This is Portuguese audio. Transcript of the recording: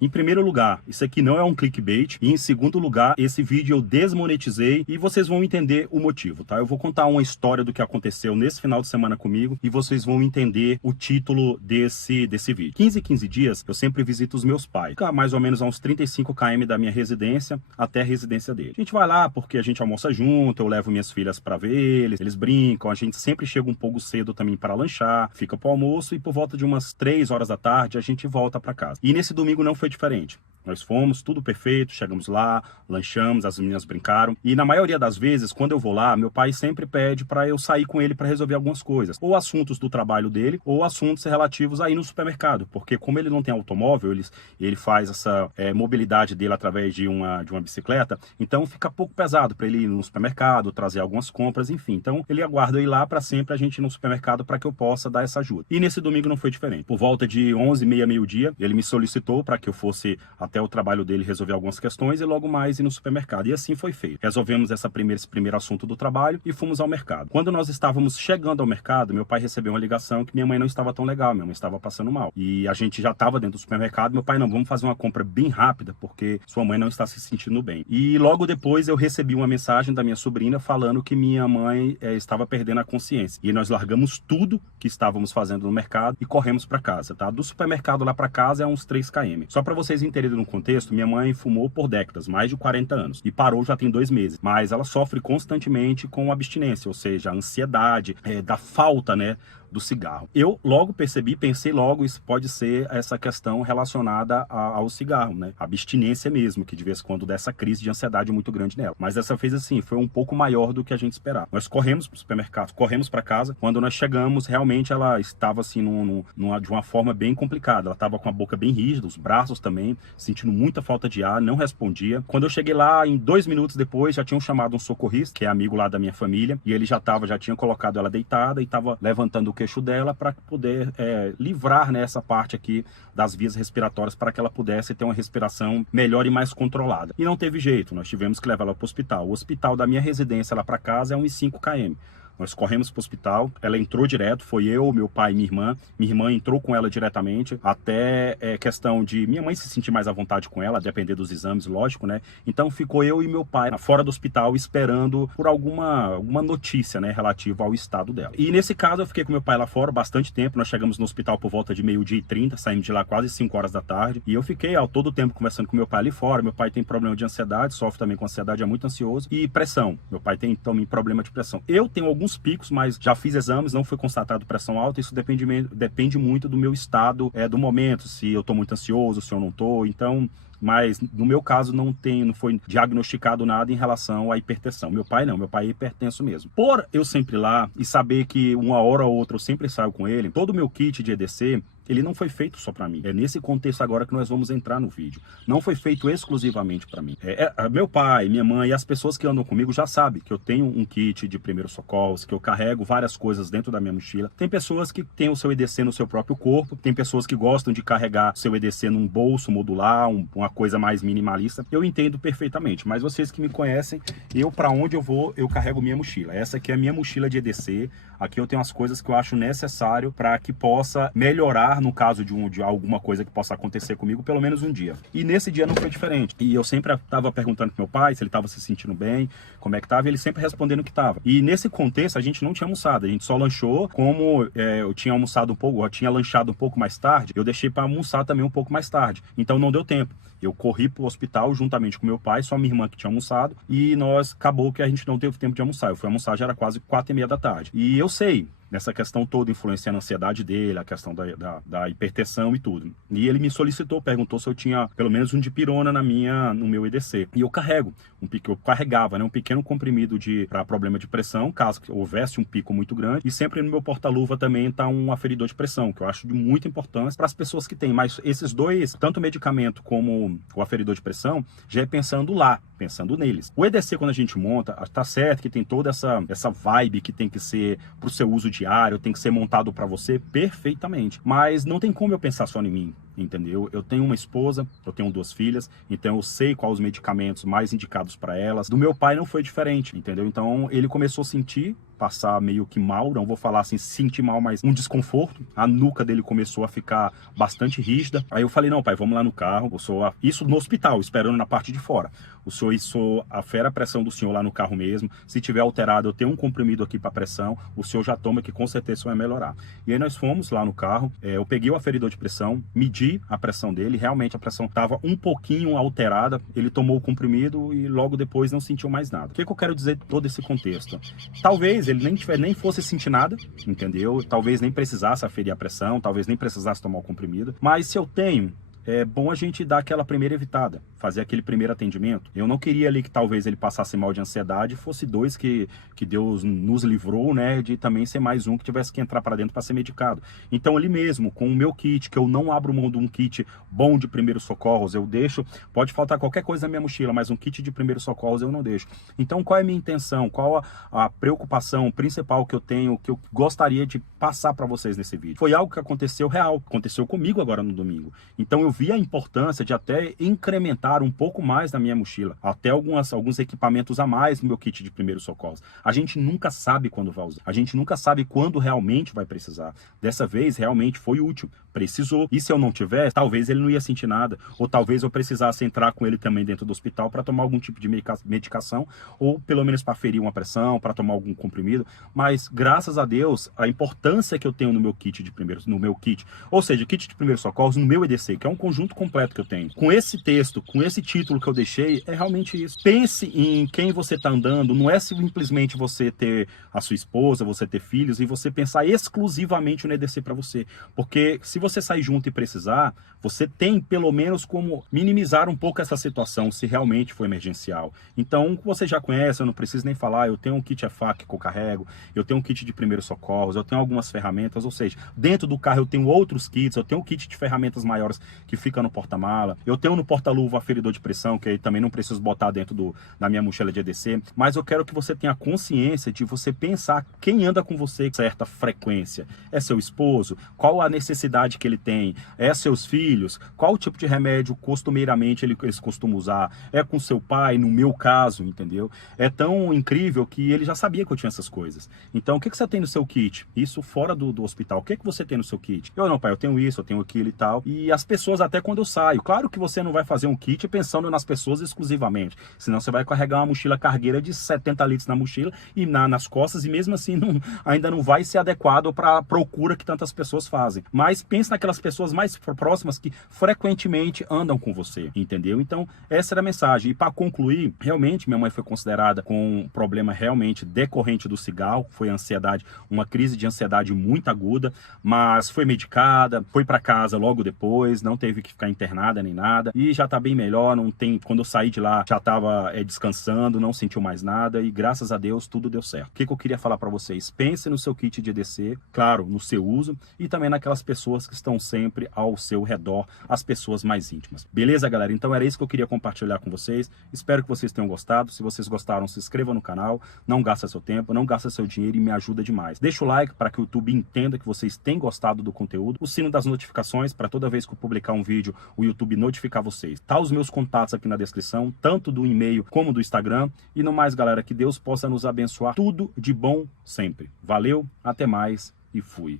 Em primeiro lugar, isso aqui não é um clickbait. E em segundo lugar, esse vídeo eu desmonetizei e vocês vão entender o motivo, tá? Eu vou contar uma história do que aconteceu nesse final de semana comigo e vocês vão entender o título desse vídeo. 15 dias, eu sempre visito os meus pais. Fica mais ou menos a uns 35 km da minha residência até a residência dele. A gente vai lá porque a gente almoça junto, eu levo minhas filhas para ver eles brincam, a gente sempre chega um pouco cedo também para lanchar, fica pro almoço e por volta de umas 3 horas da tarde a gente volta para casa. E nesse domingo não foi diferente. Nós fomos, tudo perfeito, chegamos lá, lanchamos, as meninas brincaram. E na maioria das vezes, quando eu vou lá, meu pai sempre pede para eu sair com ele para resolver algumas coisas. Ou assuntos do trabalho dele, ou assuntos relativos a ir no supermercado. Porque como ele não tem automóvel, ele faz essa mobilidade dele através de uma bicicleta, então fica pouco pesado para ele ir no supermercado, trazer algumas compras, enfim. Então ele aguarda eu ir lá para sempre a gente ir no supermercado para que eu possa dar essa ajuda. E nesse domingo não foi diferente. Por volta de 11h30, meio-dia, ele me solicitou para que eu fosse até o trabalho dele resolver algumas questões e logo mais ir no supermercado. E assim foi feito. Resolvemos esse primeiro assunto do trabalho e fomos ao mercado. Quando nós estávamos chegando ao mercado, meu pai recebeu uma ligação que minha mãe não estava tão legal, minha mãe estava passando mal. E a gente já estava dentro do supermercado, meu pai, não, vamos fazer uma compra bem rápida, porque sua mãe não está se sentindo bem. E logo depois eu recebi uma mensagem da minha sobrinha falando que minha mãe estava perdendo a consciência. E nós largamos tudo que estávamos fazendo no mercado e corremos para casa, tá? Do supermercado lá para casa é uns 3 km. Só para vocês entenderem no contexto, minha mãe fumou por décadas, mais de 40 anos, e parou já tem 2 meses. Mas ela sofre constantemente com abstinência, ou seja, a ansiedade, da falta, né, do cigarro. Eu logo pensei logo, isso pode ser essa questão relacionada ao cigarro, né? A abstinência mesmo, que de vez em quando dá essa crise de ansiedade muito grande nela. Mas dessa vez, assim, foi um pouco maior do que a gente esperava. Nós corremos pro supermercado, corremos para casa. Quando nós chegamos, realmente ela estava assim, de uma forma bem complicada. Ela estava com a boca bem rígida, os braços também, sentindo muita falta de ar, não respondia. Quando eu cheguei lá, em 2 minutos depois, já tinham chamado um socorrista, que é amigo lá da minha família, e ele já tinha colocado ela deitada e estava levantando o queixo dela para poder livrar nessa parte aqui das vias respiratórias para que ela pudesse ter uma respiração melhor e mais controlada. E não teve jeito, nós tivemos que levar ela para o hospital. O hospital da minha residência lá para casa é uns 5 km. Nós corremos para o hospital, ela entrou direto, foi eu, meu pai e minha irmã. Minha irmã entrou com ela diretamente, até questão de minha mãe se sentir mais à vontade com ela, a depender dos exames, lógico, né? Então ficou eu e meu pai fora do hospital esperando por alguma notícia, né, relativa ao estado dela. E nesse caso eu fiquei com meu pai lá fora bastante tempo, nós chegamos no hospital por volta de 12h30, saímos de lá quase 5 horas da tarde, e eu fiquei todo o tempo conversando com meu pai ali fora. Meu pai tem problema de ansiedade, sofre também com ansiedade, é muito ansioso, e pressão. Meu pai tem também problema de pressão. Eu tenho alguns picos, mas já fiz exames, não foi constatado pressão alta. Isso depende muito do meu estado, do momento, se eu tô muito ansioso, se eu não tô. Então, mas no meu caso não foi diagnosticado nada em relação à hipertensão. Meu pai não, meu pai é hipertenso mesmo. Por eu sempre ir lá e saber que uma hora ou outra eu sempre saio com ele, todo o meu kit de EDC, ele não foi feito só para mim. É nesse contexto agora que nós vamos entrar no vídeo. Não foi feito exclusivamente para mim. Meu pai, minha mãe e as pessoas que andam comigo já sabem que eu tenho um kit de primeiros socorros, que eu carrego várias coisas dentro da minha mochila. Tem pessoas que têm o seu EDC no seu próprio corpo, tem pessoas que gostam de carregar seu EDC num bolso modular, uma coisa mais minimalista. Eu entendo perfeitamente, mas vocês que me conhecem, para onde eu vou, eu carrego minha mochila. Essa aqui é a minha mochila de EDC. Aqui eu tenho as coisas que eu acho necessário para que possa melhorar no caso de alguma coisa que possa acontecer comigo, pelo menos um dia. E nesse dia não foi diferente. E eu sempre estava perguntando pro meu pai se ele estava se sentindo bem, como é que estava, e ele sempre respondendo que estava. E nesse contexto a gente não tinha almoçado, a gente só lanchou. Como eu tinha almoçado um pouco, eu tinha lanchado um pouco mais tarde, eu deixei para almoçar também um pouco mais tarde. Então não deu tempo. Eu corri pro hospital juntamente com meu pai, só minha irmã que tinha almoçado, e acabou que a gente não teve tempo de almoçar. Eu fui almoçar, já era quase 4h30 da tarde. E eu sei, nessa questão toda influenciando a ansiedade dele, a questão da hipertensão e tudo. E ele me solicitou, perguntou se eu tinha pelo menos um dipirona no meu EDC. E eu carregava, né, um pequeno comprimido para problema de pressão, caso houvesse um pico muito grande. E sempre no meu porta-luva também está um aferidor de pressão, que eu acho de muita importância para as pessoas que têm. Mas esses dois, tanto o medicamento como o aferidor de pressão, já é pensando neles. O EDC, quando a gente monta, tá certo que tem toda essa vibe que tem que ser pro seu uso diário, tem que ser montado para você perfeitamente. Mas não tem como eu pensar só em mim. entendeu? Eu tenho uma esposa, eu tenho 2 filhas, então eu sei quais os medicamentos mais indicados para elas. Do meu pai não foi diferente, entendeu? Então ele começou a sentir, passar meio que mal, não vou falar assim, sentir mal, mas um desconforto. A nuca dele começou a ficar bastante rígida. Aí eu falei, não, pai, vamos lá no carro. Isso no hospital, esperando na parte de fora. O senhor afere a pressão do senhor lá no carro mesmo. Se tiver alterado, eu tenho um comprimido aqui para pressão. O senhor já toma, que com certeza vai melhorar. E aí nós fomos lá no carro. Eu peguei o aferidor de pressão, medi a pressão dele. Realmente a pressão estava um pouquinho alterada. Ele tomou o comprimido e logo depois não sentiu mais nada. O que eu quero dizer de todo esse contexto? Talvez ele nem fosse sentir nada, entendeu? Talvez nem precisasse aferir a pressão, talvez nem precisasse tomar o comprimido. Mas se eu tenho, é bom a gente dar aquela primeira evitada, fazer aquele primeiro atendimento. Eu não queria ali que talvez ele passasse mal de ansiedade, fosse 2 que Deus nos livrou, né, de também ser mais um que tivesse que entrar para dentro para ser medicado. Então ali mesmo, com o meu kit, que eu não abro mão de um kit bom de primeiros socorros, eu deixo, pode faltar qualquer coisa na minha mochila, mas um kit de primeiros socorros eu não deixo. Então qual é a minha intenção, qual a preocupação principal que eu tenho, que eu gostaria de passar para vocês nesse vídeo? Foi algo que aconteceu real, aconteceu comigo agora no domingo. Então eu vi a importância de até incrementar um pouco mais na minha mochila, até alguns equipamentos a mais no meu kit de primeiros socorros. A gente nunca sabe quando vai usar, a gente nunca sabe quando realmente vai precisar. Dessa vez realmente foi útil, precisou. E se eu não tiver, talvez ele não ia sentir nada, ou talvez eu precisasse entrar com ele também dentro do hospital para tomar algum tipo de medicação, ou pelo menos para ferir uma pressão, para tomar algum comprimido. Mas graças a Deus, a importância que eu tenho no meu kit de primeiros, ou seja, kit de primeiros socorros no meu EDC, que é um conjunto completo que eu tenho. Com esse texto, com esse título que eu deixei, é realmente isso. Pense em quem você está andando, não é simplesmente você ter a sua esposa, você ter filhos e você pensar exclusivamente no EDC para você. Porque se você sair junto e precisar, você tem pelo menos como minimizar um pouco essa situação, se realmente for emergencial. Então, você já conhece, eu não preciso nem falar, eu tenho um kit EFAC que eu carrego, eu tenho um kit de primeiros socorros, eu tenho algumas ferramentas, ou seja, dentro do carro eu tenho outros kits, eu tenho um kit de ferramentas maiores que fica no porta-mala, eu tenho no porta-luva aferidor de pressão, que aí também não preciso botar dentro da minha mochila de EDC, mas eu quero que você tenha consciência de você pensar quem anda com você com certa frequência. É seu esposo? Qual a necessidade que ele tem? É seus filhos? Qual o tipo de remédio costumeiramente eles costumam usar? É com seu pai, no meu caso, entendeu? É tão incrível que ele já sabia que eu tinha essas coisas. Então, o que você tem no seu kit? Isso fora do hospital. O que você tem no seu kit? Eu não, pai, eu tenho isso, eu tenho aquilo e tal. E as pessoas, até quando eu saio, claro que você não vai fazer um kit pensando nas pessoas exclusivamente. Senão você vai carregar uma mochila cargueira de 70 litros na mochila e nas costas, e mesmo assim ainda não vai ser adequado para a procura que tantas pessoas fazem. Mas pense naquelas pessoas mais próximas que frequentemente andam com você, entendeu? Então, essa era a mensagem. E para concluir, realmente, minha mãe foi considerada com um problema realmente decorrente do cigarro, foi ansiedade, uma crise de ansiedade muito aguda, mas foi medicada, foi para casa logo depois, não teve que ficar internada nem nada, e já tá bem melhor, não tem, quando eu saí de lá, já tava descansando, não sentiu mais nada, e graças a Deus tudo deu certo. O que eu queria falar para vocês? Pense no seu kit de EDC, claro, no seu uso, e também naquelas pessoas que estão sempre ao seu redor, as pessoas mais íntimas. Beleza, galera? Então era isso que eu queria compartilhar com vocês. Espero que vocês tenham gostado. Se vocês gostaram, se inscreva no canal, não gasta seu tempo, não gasta seu dinheiro e me ajuda demais. Deixa o like para que o YouTube entenda que vocês têm gostado do conteúdo, o sino das notificações para toda vez que eu publicar um vídeo, o YouTube notificar vocês. Tá os meus contatos aqui na descrição, tanto do e-mail como do Instagram. E no mais, galera, que Deus possa nos abençoar tudo de bom sempre. Valeu, até mais e fui.